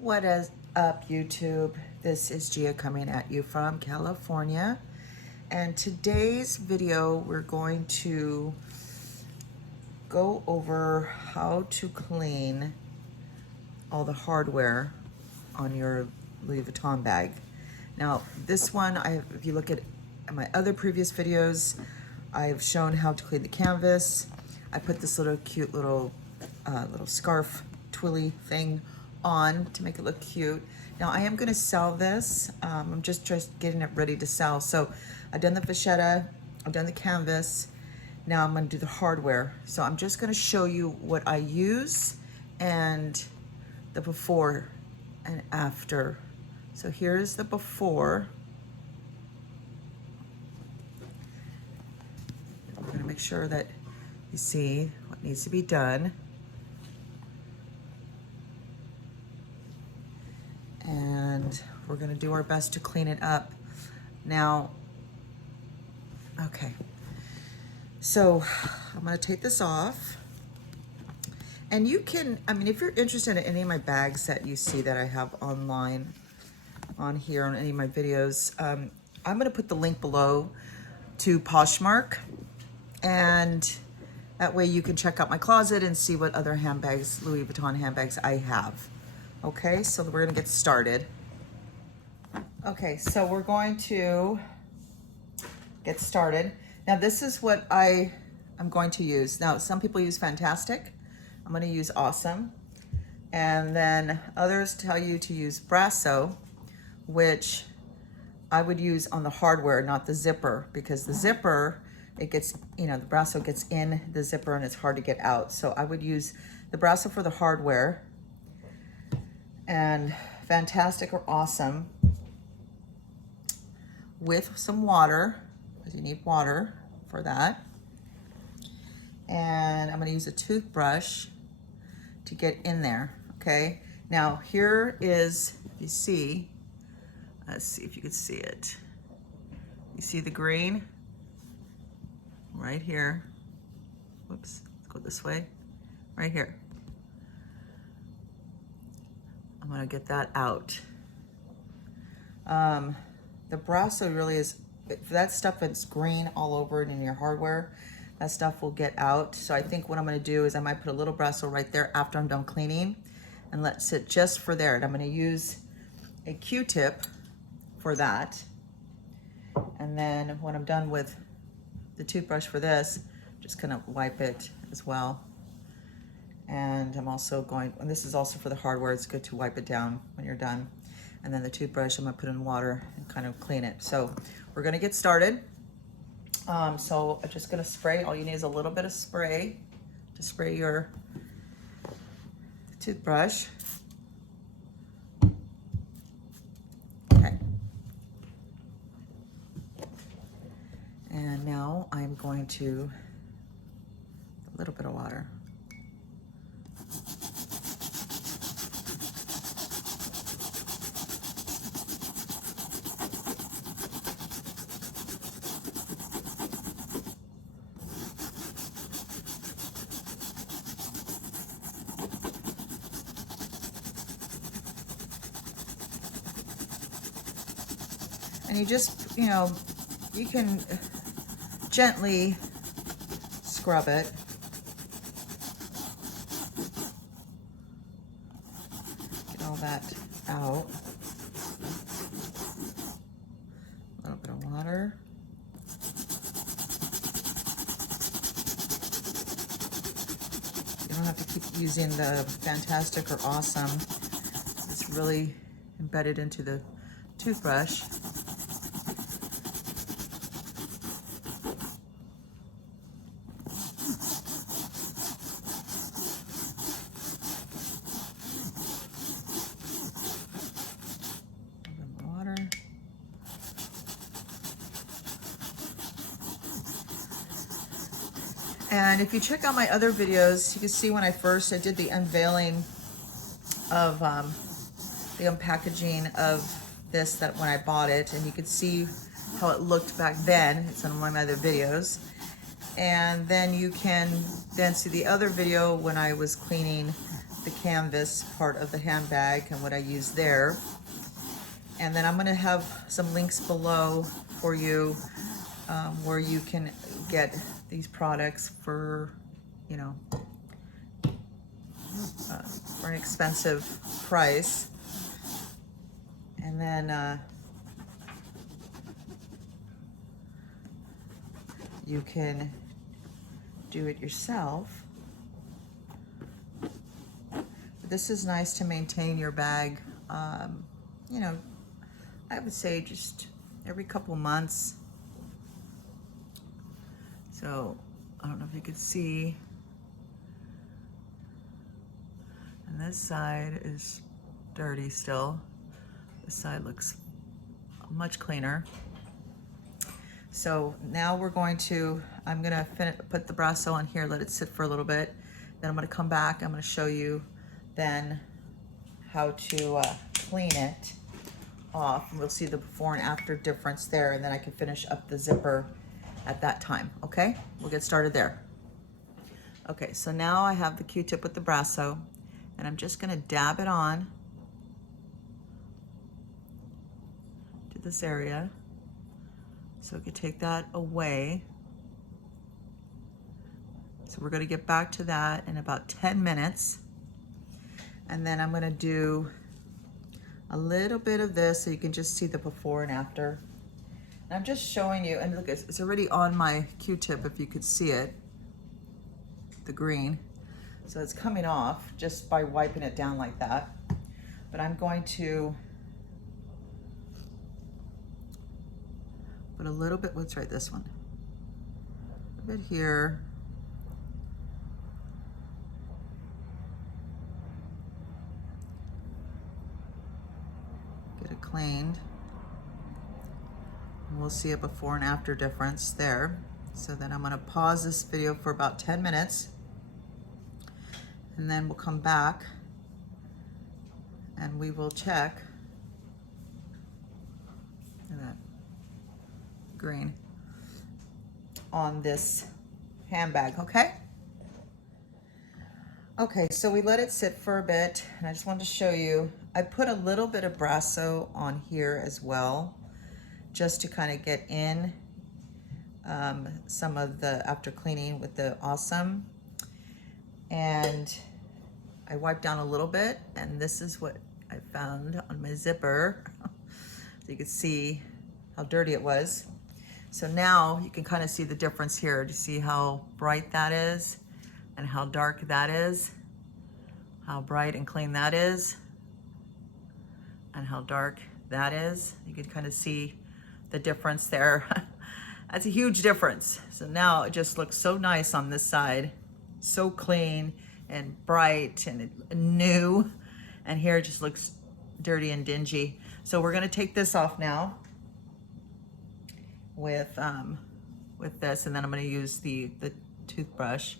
What is up, YouTube? This is Gia coming at you from California. And today's video, we're going to go over how to clean all the hardware on your Louis Vuitton bag. Now, this one, if you look at my other previous videos, I've shown how to clean the canvas. I put this little cute little scarf twilly thing on to make it look cute. Now I am going to sell this. I'm just getting it ready to sell. So I've done the vachetta, I've done the canvas. Now I'm going to do the hardware. So I'm just going to show you what I use and the before and after. So here's the before. I'm going to make sure that you see what needs to be done. And we're gonna do our best to clean it up. Now, okay. So I'm gonna take this off. And you can, if you're interested in any of my bags that you see that I have online on here on any of my videos, I'm gonna put the link below to Poshmark. And that way you can check out my closet and see what other handbags, Louis Vuitton handbags I have. Okay, so we're gonna get started. Okay, so we're going to get started. Now this is what I am going to use. Now some people use Fantastic. I'm gonna use Awesome. And then others tell you to use Brasso, which I would use on the hardware, not the zipper, because the zipper, it gets, the Brasso gets in the zipper and it's hard to get out. So I would use the Brasso for the hardware, and Fantastic or Awesome with some water, because you need water for that. And I'm gonna use a toothbrush to get in there, okay? Now here is, if you see, let's see if you can see it. You see the green? Right here. Whoops, let's go this way. Right here. I'm gonna get that out. The Brasso really is, that stuff that's green all over it in your hardware, that stuff will get out. So I think what I'm gonna do is I might put a little Brasso right there after I'm done cleaning and let it sit just for there. And I'm gonna use a Q-tip for that. And then when I'm done with the toothbrush for this, I'm just gonna wipe it as well. And I'm also going, and this is also for the hardware, it's good to wipe it down when you're done. And then the toothbrush, I'm gonna put in water and kind of clean it. So we're gonna get started. So I'm just gonna spray, all you need is a little bit of spray to spray your toothbrush. Okay. And now I'm going to, a little bit of water. And you just, you can gently scrub it. Get all that out. A little bit of water. You don't have to keep using the Fantastic or Awesome. It's really embedded into the toothbrush. And if you check out my other videos, you can see when I did the unveiling of the unpackaging of this, that when I bought it, and you could see how it looked back then. It's on one of my other videos. And then you can then see the other video when I was cleaning the canvas part of the handbag and what I use there. And then I'm gonna have some links below for you where you can get these products for, you know, for an expensive price. And then you can do it yourself. This is nice to maintain your bag, you know, I would say just every couple months. So I don't know if you could see, and this side is dirty still. This side looks much cleaner. So now we're going to, I'm gonna put the brasso on here, let it sit for a little bit. Then I'm gonna come back, I'm gonna show you then how to clean it off. And we'll see the before and after difference there, and then I can finish up the zipper at that time, okay? We'll get started there. Okay, so now I have the Q-tip with the brasso, and I'm just gonna dab it on to this area. So I could take that away. So we're gonna get back to that in about 10 minutes. And then I'm gonna do a little bit of this so you can just see the before and after. And I'm just showing you, and look, it's already on my Q-tip if you could see it, the green. So it's coming off just by wiping it down like that. But I'm going to put a little bit, let's try this one. A bit here. Get it cleaned. And we'll see a before and after difference there. So then I'm gonna pause this video for about 10 minutes. And then we'll come back and we will check. Look at that green on this handbag, okay? Okay, so we let it sit for a bit, and I just wanted to show you, I put a little bit of brasso on here as well, just to kind of get in some of the after cleaning with the Awesome. And I wiped down a little bit, and this is what I found on my zipper. So you can see how dirty it was. So now you can kind of see the difference here. Do you see how bright that is and how dark that is? How bright and clean that is and how dark that is. You can kind of see the difference there. That's a huge difference. So now it just looks so nice on this side, so clean and bright and new, and here it just looks dirty and dingy. So we're gonna take this off now with this, and then I'm gonna use the toothbrush.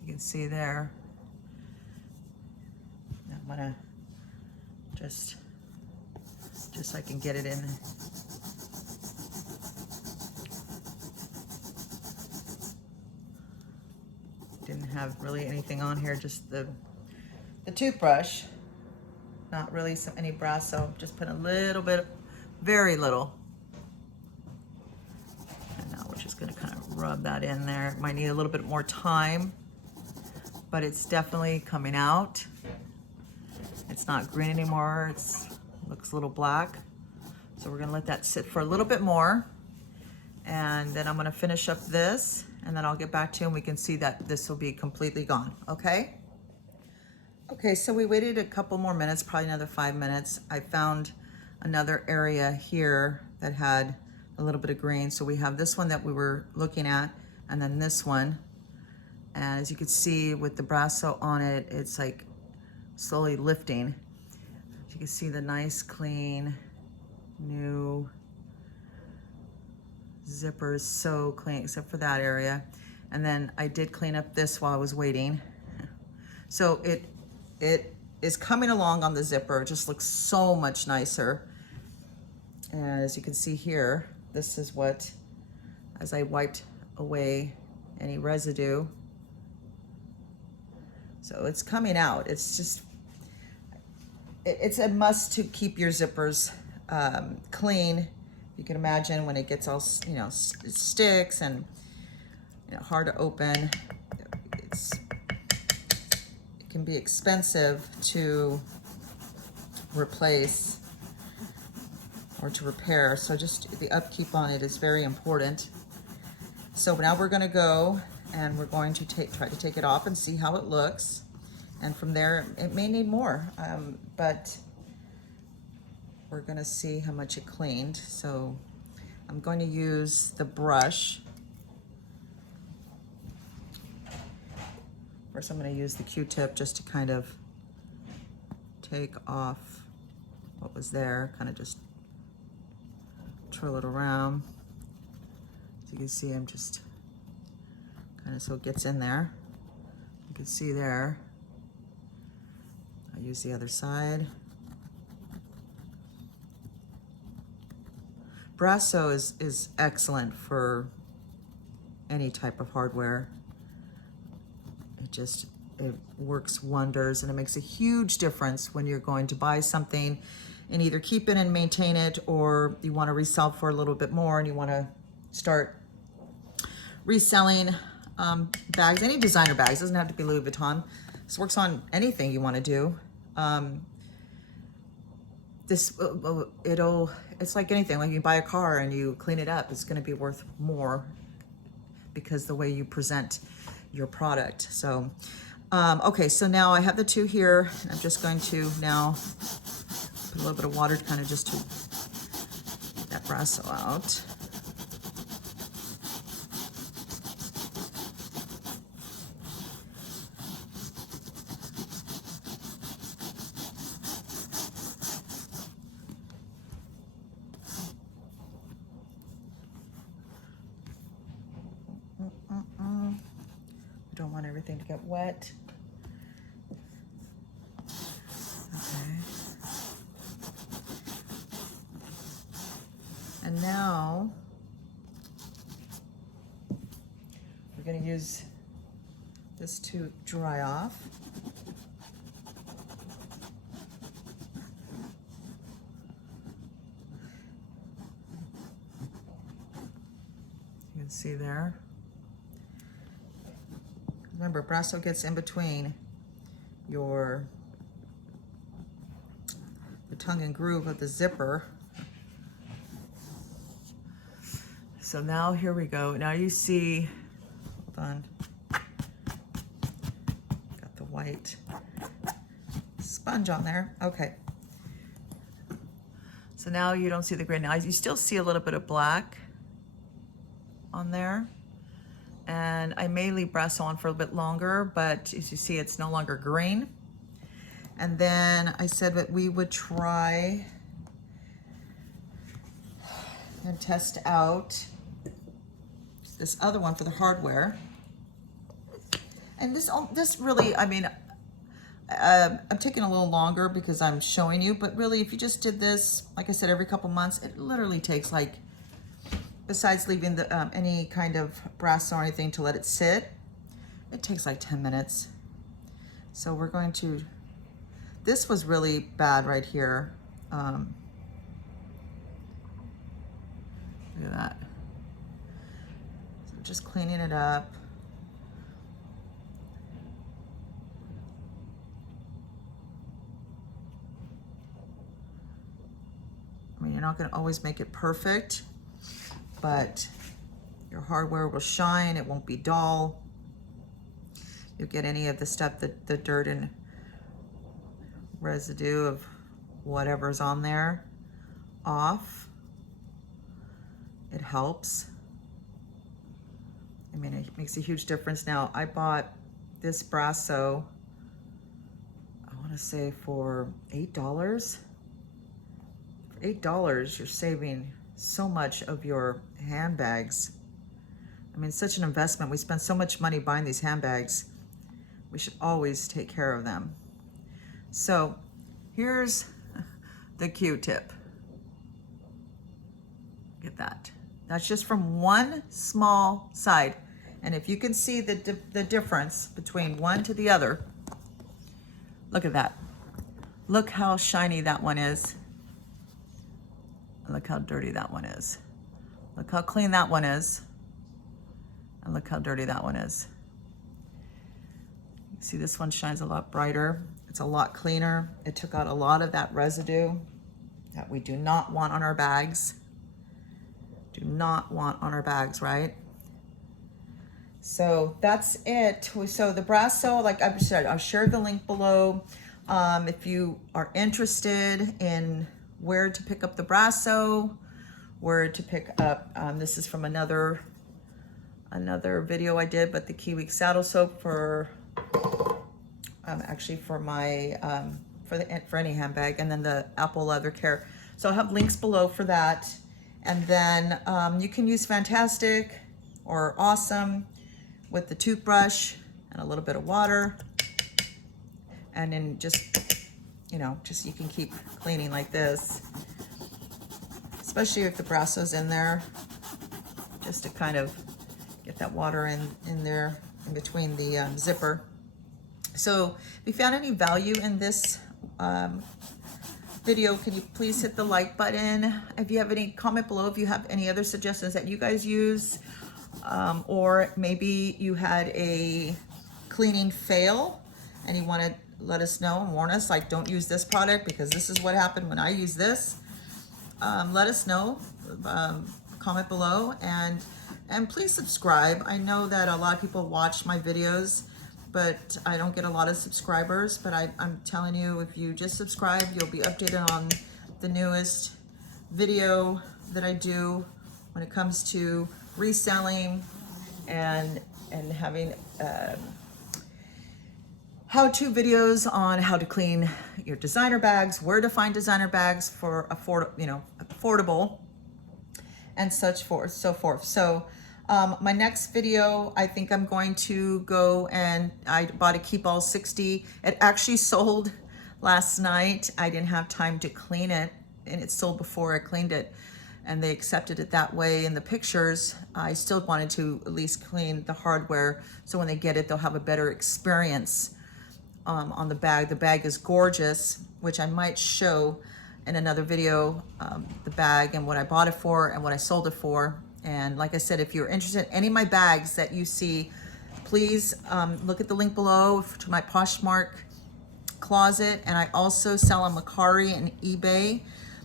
You can see there. I'm gonna just so I can get it in. Didn't have really anything on here, just the toothbrush. Not really any brasso, just put a little bit, very little. And now we're just gonna kind of rub that in there. Might need a little bit more time, but it's definitely coming out. It's not green anymore, it looks a little black. So we're gonna let that sit for a little bit more. And then I'm gonna finish up this, and then I'll get back to you and we can see that this will be completely gone, okay? Okay, so we waited a couple more minutes, probably another 5 minutes. I found another area here that had a little bit of green. So we have this one that we were looking at, and then this one. And as you can see with the brasso on it, it's like slowly lifting. You can see the nice, clean, new zipper is so clean, except for that area. And then I did clean up this while I was waiting. So it is coming along on the zipper. It just looks so much nicer. And as you can see here, this is what, as I wiped away any residue. So it's coming out. It's just, it's a must to keep your zippers clean. You can imagine when it gets all, you know, it sticks and, you know, hard to open. It can be expensive to replace or to repair. So just the upkeep on it is very important. So now we're going to go and we're going to try to take it off and see how it looks. And from there, it may need more, but we're going to see how much it cleaned. So I'm going to use the brush. First, I'm going to use the Q-tip just to kind of take off what was there, kind of just twirl it around. As you can see, I'm just kind of so it gets in there. You can see there. I'll use the other side. Brasso is excellent for any type of hardware. It works wonders, and it makes a huge difference when you're going to buy something and either keep it and maintain it, or you want to resell for a little bit more and you want to start reselling bags, any designer bags. Doesn't have to be Louis Vuitton. This works on anything you want to do. It's like anything, like you buy a car and you clean it up, it's going to be worth more because the way you present your product. So, okay, so now I have the two here. I'm just going to now put a little bit of water kind of just to get that brasso out. Don't want everything to get wet. Okay. And now we're going to use this to dry off. You can see there. Remember, brasso gets in between the tongue and groove of the zipper. So now here we go. Now you see, hold on, got the white sponge on there. Okay. So now you don't see the gray. Now you still see a little bit of black on there. And I may leave brasso on for a bit longer, but as you see, it's no longer green. And then I said that we would try and test out this other one for the hardware. And this really, I mean, I'm taking a little longer because I'm showing you, but really if you just did this, like I said, every couple months, it literally takes like, besides leaving the any kind of brasso or anything to let it sit, it takes like 10 minutes. So we're going to, this was really bad right here. Look at that. So just cleaning it up. I mean, you're not gonna always make it perfect, but your hardware will shine, it won't be dull. You'll get any of the stuff, the dirt and residue of whatever's on there off. It helps. I mean, it makes a huge difference. Now, I bought this brasso, I wanna say for $8. For $8, you're saving so much of your handbags. I mean, it's such an investment. We spend so much money buying these handbags. We should always take care of them. So here's the Q-tip. Look at that. That's just from one small side. And if you can see the difference between one to the other, Look at that. Look how shiny that one is. Look how dirty that one is. Look how clean that one is. And look how dirty that one is. See, this one shines a lot brighter. It's a lot cleaner. It took out a lot of that residue that we do not want on our bags. Do not want on our bags, right? So that's it. So the brasso, like I said, I'll share the link below. If you are interested in where to pick up the brasso, where to pick up, this is from another video I did, but the Kiwi saddle soap for, actually for my, for any handbag, and then the apple leather care. So I'll have links below for that. And then you can use Fantastic or Awesome with the toothbrush and a little bit of water. And then just, you know, just you can keep cleaning like this, especially if the brasso's in there, just to kind of get that water in there in between the zipper. So if you found any value in this video, can you please hit the like button? If you have any, comment below if you have any other suggestions that you guys use, or maybe you had a cleaning fail and you want to let us know and warn us, like, don't use this product because this is what happened when I use this. Let us know, comment below, and please subscribe. I know that a lot of people watch my videos, but I don't get a lot of subscribers. But I'm telling you, if you just subscribe, you'll be updated on the newest video that I do when it comes to reselling and having how-to videos on how to clean your designer bags, where to find designer bags for affordable, and so forth. So my next video, I think I'm going to go, and I bought a Keep All 60. It actually sold last night. I didn't have time to clean it, and it sold before I cleaned it, and they accepted it that way in the pictures. I still wanted to at least clean the hardware, so when they get it, they'll have a better experience on the bag. The bag is gorgeous, which I might show in another video, the bag and what I bought it for and what I sold it for. And like I said, if you're interested in any of my bags that you see, please look at the link below to my Poshmark closet. And I also sell on Mercari and eBay,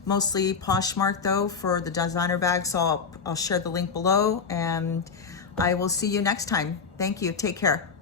mostly Poshmark though for the designer bags. So I'll share the link below, and I will see you next time. Thank you. Take care.